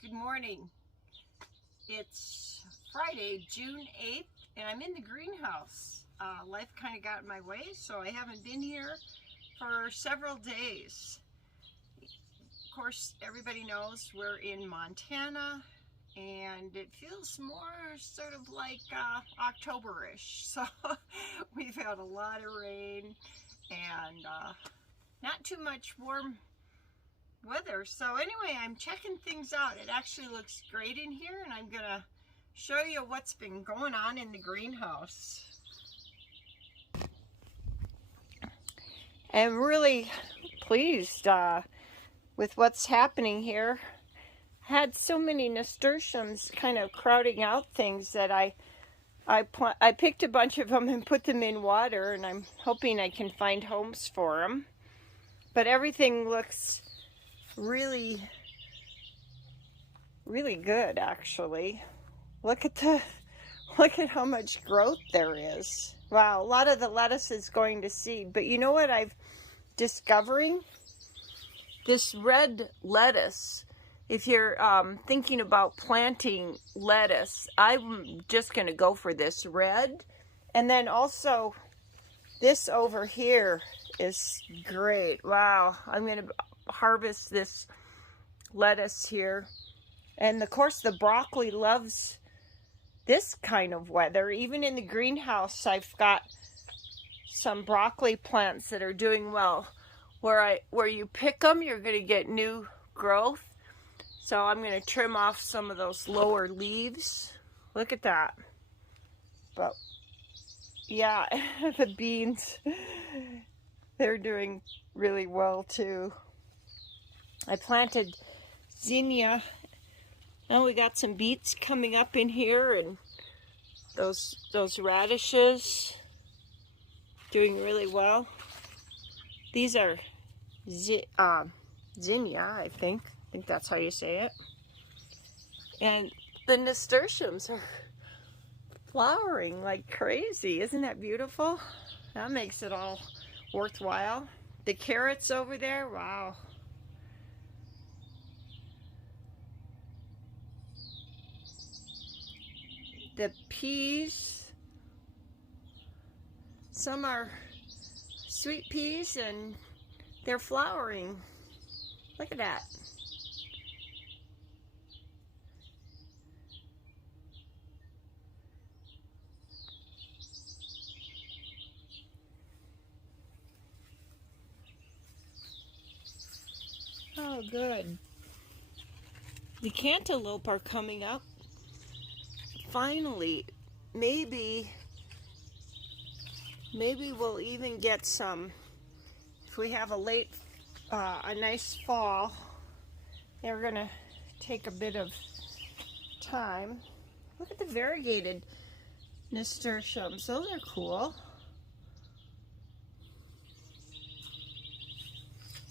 Good morning. It's Friday, June 8th, and I'm in the greenhouse. Life kind of got in my way, so I haven't been here for several days. Of course, everybody knows we're in Montana, and it feels more sort of like October-ish. So we've had a lot of rain and not too much warm weather. So anyway, I'm checking things out. It actually looks great in here, and I'm gonna show you what's been going on in the greenhouse. I'm really pleased with what's happening here. Had so many nasturtiums kind of crowding out things that I picked a bunch of them and put them in water, and I'm hoping I can find homes for them. But everything looks really good, actually. Look at how much growth there is. Wow, a lot of the lettuce is going to seed. But you know what I'm discovering? This red lettuce, if you're thinking about planting lettuce, I'm just going to go for this red. And then also this over here is great. Wow, I'm going to harvest this lettuce here. And of course the broccoli loves this kind of weather. Even in the greenhouse, I've got some broccoli plants that are doing well. Where you pick them, you're going to get new growth. So I'm going to trim off some of those lower leaves. Look at that. But yeah, the beans, they're doing really well too. I planted zinnia. Now we got some beets coming up in here, and those radishes doing really well. These are zinnia, I think that's how you say it. And the nasturtiums are flowering like crazy. Isn't that beautiful? That makes it all worthwhile. The carrots over there, wow. The peas, some are sweet peas and they're flowering. Look at that. Oh, good. The cantaloupe are coming up. Finally, maybe we'll even get some, if we have a nice fall. They're gonna take a bit of time. Look at the variegated nasturtiums, those are cool.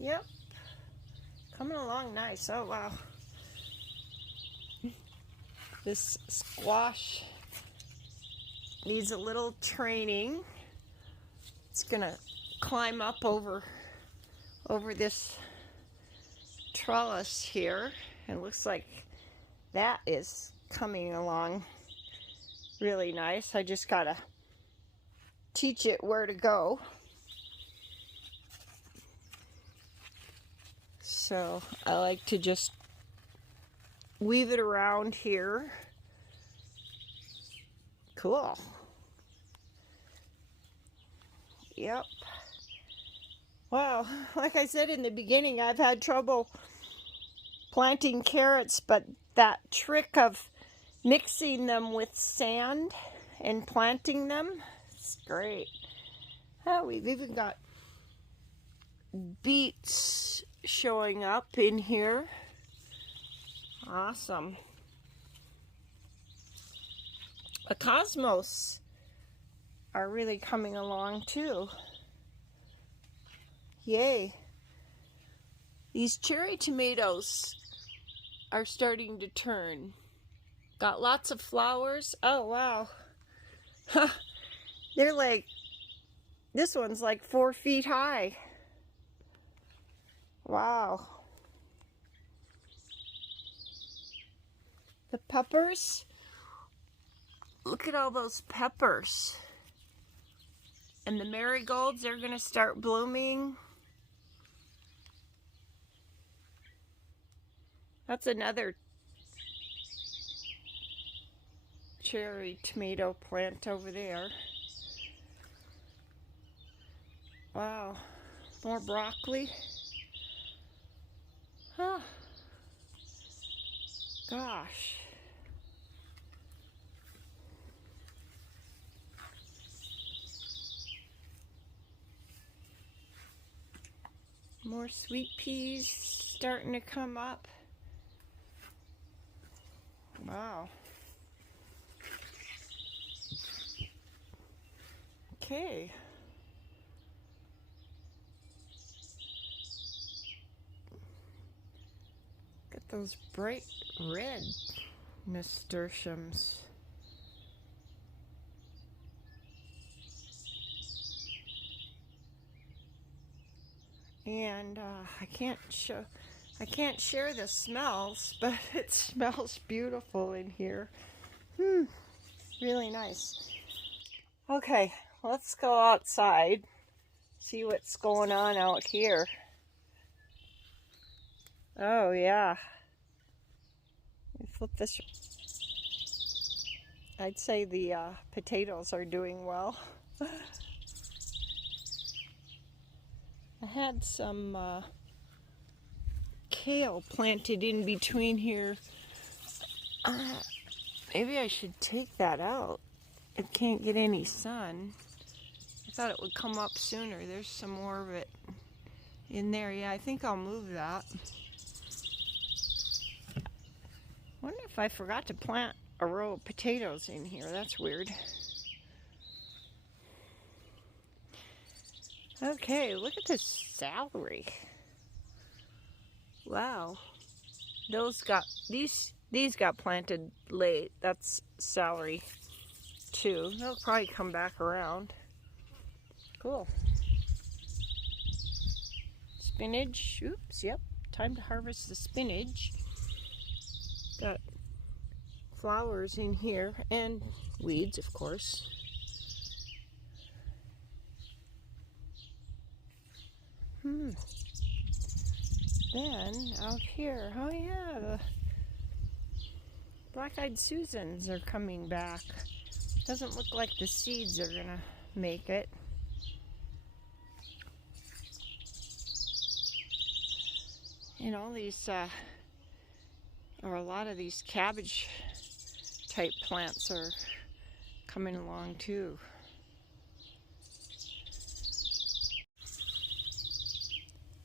Yep, coming along nice. Oh wow. This squash needs a little training. It's gonna climb up over this trellis here, and it looks like that is coming along really nice. I just gotta teach it where to go. So I like to just weave it around here. Cool. Yep. Wow, like I said in the beginning, I've had trouble planting carrots, but that trick of mixing them with sand and planting them, it's great. Oh, we've even got beets showing up in here. Awesome. The cosmos are really coming along too. Yay. These cherry tomatoes are starting to turn. Got lots of flowers. Oh wow. They're like, this one's like 4 feet high. Wow. The peppers. Look at all those peppers. And the marigolds are going to start blooming. That's another cherry tomato plant over there. Wow, more broccoli. Huh. Gosh. More sweet peas starting to come up. Wow. Okay. Look at those bright red nasturtiums. And I can't share the smells, but it smells beautiful in here. Really nice. Okay, let's go outside, see what's going on out here. Oh yeah. Let me flip this. I'd say the potatoes are doing well. I had some kale planted in between here. Maybe I should take that out. It can't get any sun. I thought it would come up sooner. There's some more of it in there. Yeah, I think I'll move that. Wonder if I forgot to plant a row of potatoes in here. That's weird. Okay, look at this celery. Wow. These got planted late. That's celery too. They'll probably come back around. Cool. Spinach. Oops, yep. Time to harvest the spinach. Got flowers in here and weeds, of course. Then out here, oh yeah, the Black-eyed Susans are coming back. Doesn't look like the seeds are gonna make it. And all these, or a lot of these cabbage type plants are coming along too.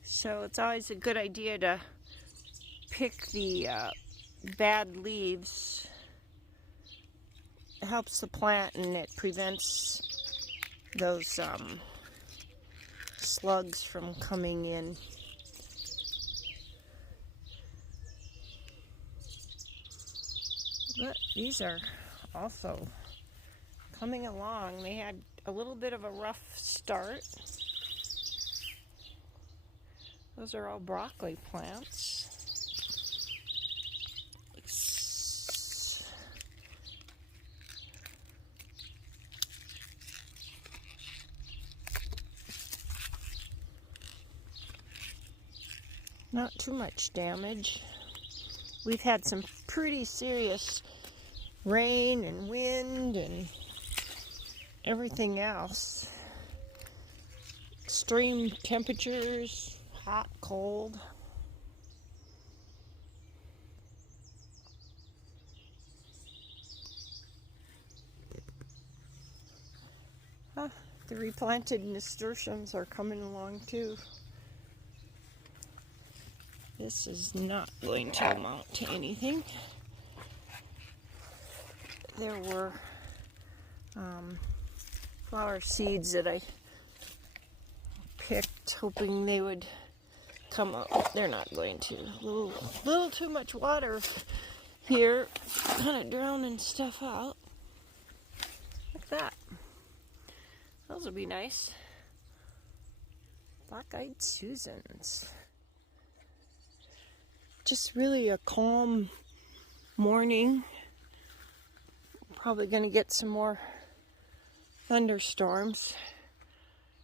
So it's always a good idea to pick the bad leaves. It helps the plant and it prevents those slugs from coming in. But these are also coming along. They had a little bit of a rough start. Those are all broccoli plants. Not too much damage. We've had some pretty serious rain and wind and everything else. Extreme temperatures, hot, cold. The replanted nasturtiums are coming along too. This is not going to amount to anything. There were flower seeds that I picked hoping they would come up. They're not going to. Little too much water here, kind of drowning stuff out. Like that. Those will be nice. Black-eyed Susans. Just really a calm morning. Probably going to get some more thunderstorms.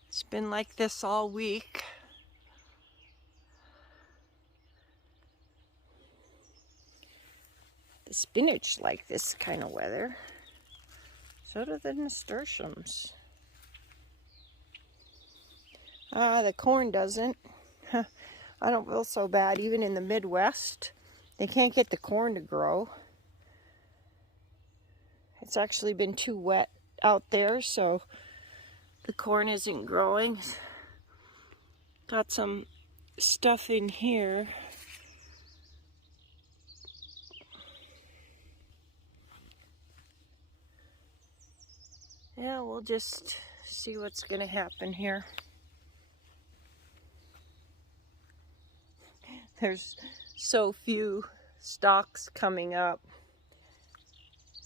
It's been like this all week. The spinach like this kind of weather. So do the nasturtiums. The corn doesn't. I don't feel so bad. Even in the Midwest, they can't get the corn to grow. It's actually been too wet out there, so the corn isn't growing. Got some stuff in here. Yeah, we'll just see what's going to happen here. There's so few stalks coming up.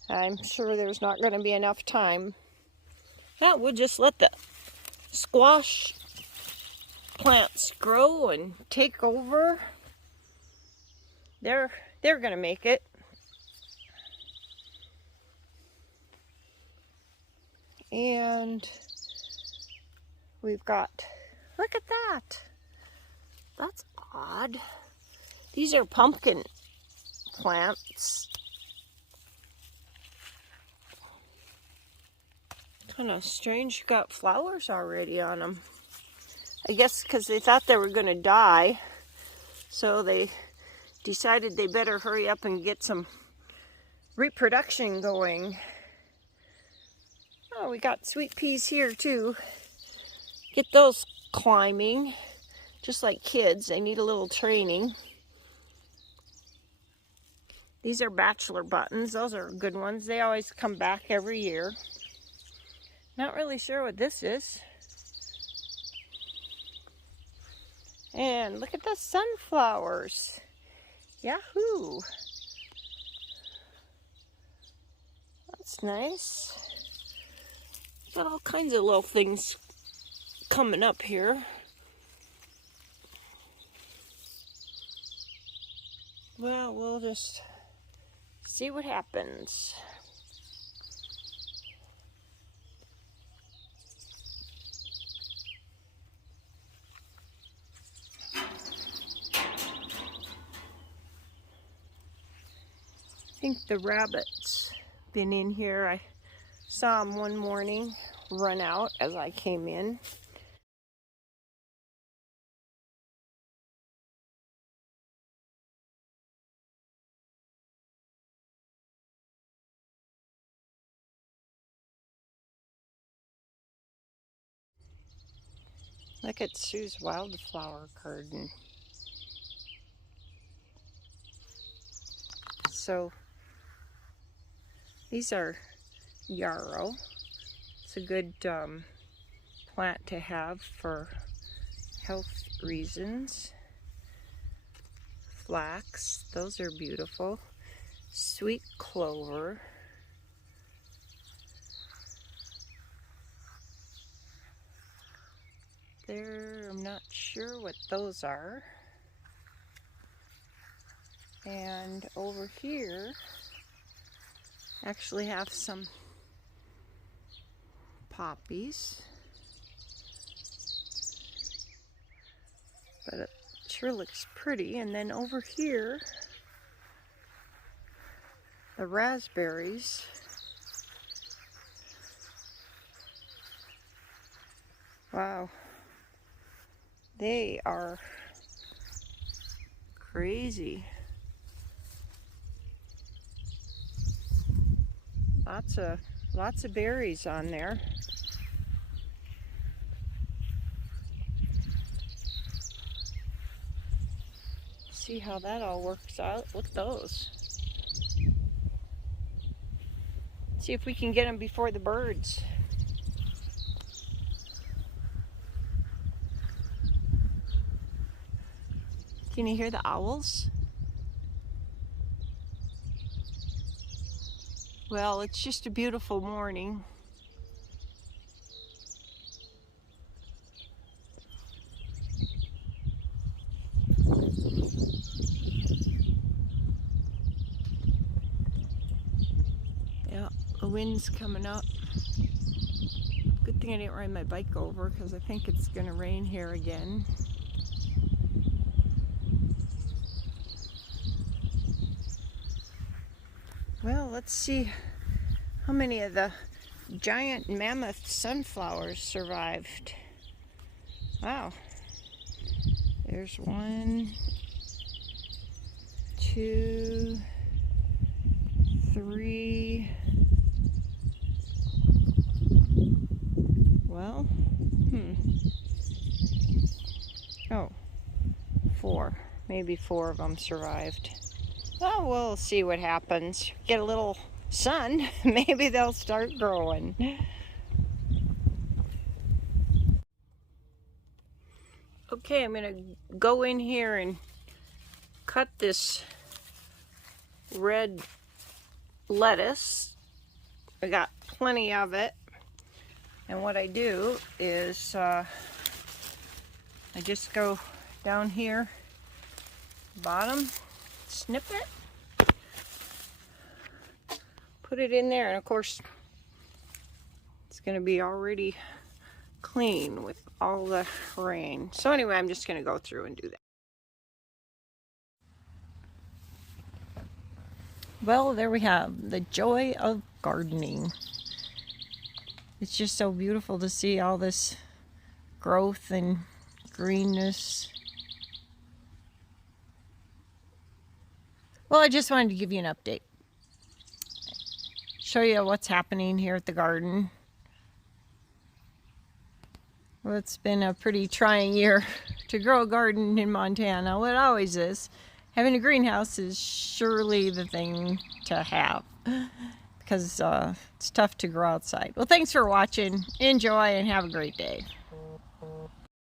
I'm sure there's not going to be enough time. Yeah, we'll just let the squash plants grow and take over. They're going to make it. And we've got, look at that. That's odd. These are pumpkin plants. Kind of strange, got flowers already on them. I guess because they thought they were going to die. So they decided they better hurry up and get some reproduction going. Oh, we got sweet peas here too. Get those climbing. Just like kids, they need a little training. These are bachelor buttons. Those are good ones. They always come back every year. Not really sure what this is. And look at the sunflowers. Yahoo! That's nice. Got all kinds of little things coming up here. Well, we'll just see what happens. I think the rabbit's been in here. I saw him one morning run out as I came in. Look at Sue's wildflower garden. So these are yarrow. It's a good plant to have for health reasons. Flax, those are beautiful. Sweet clover. I'm not sure what those are. And over here, actually have some poppies. But it sure looks pretty. And then over here, the raspberries. Wow. They are crazy. Lots of berries on there. See how that all works out. Look at those. See if we can get them before the birds. Can you hear the owls? Well, it's just a beautiful morning. The wind's coming up. Good thing I didn't ride my bike over because I think it's going to rain here again. Well, let's see how many of the giant mammoth sunflowers survived. Wow. There's 1, 2, 3. Well, oh, 4. Maybe 4 of them survived. Well, we'll see what happens. Get a little sun, maybe they'll start growing. Okay, I'm gonna go in here and cut this red lettuce. I got plenty of it. And what I do is I just go down here, bottom, snip it, put it in there, and of course it's going to be already clean with all the rain. So anyway, I'm just going to go through and do that. Well, there we have the joy of gardening. It's just so beautiful to see all this growth and greenness. Well, I just wanted to give you an update. Show you what's happening here at the garden. Well, it's been a pretty trying year to grow a garden in Montana. Well, it always is. Having a greenhouse is surely the thing to have, because it's tough to grow outside. Well, thanks for watching. Enjoy and have a great day.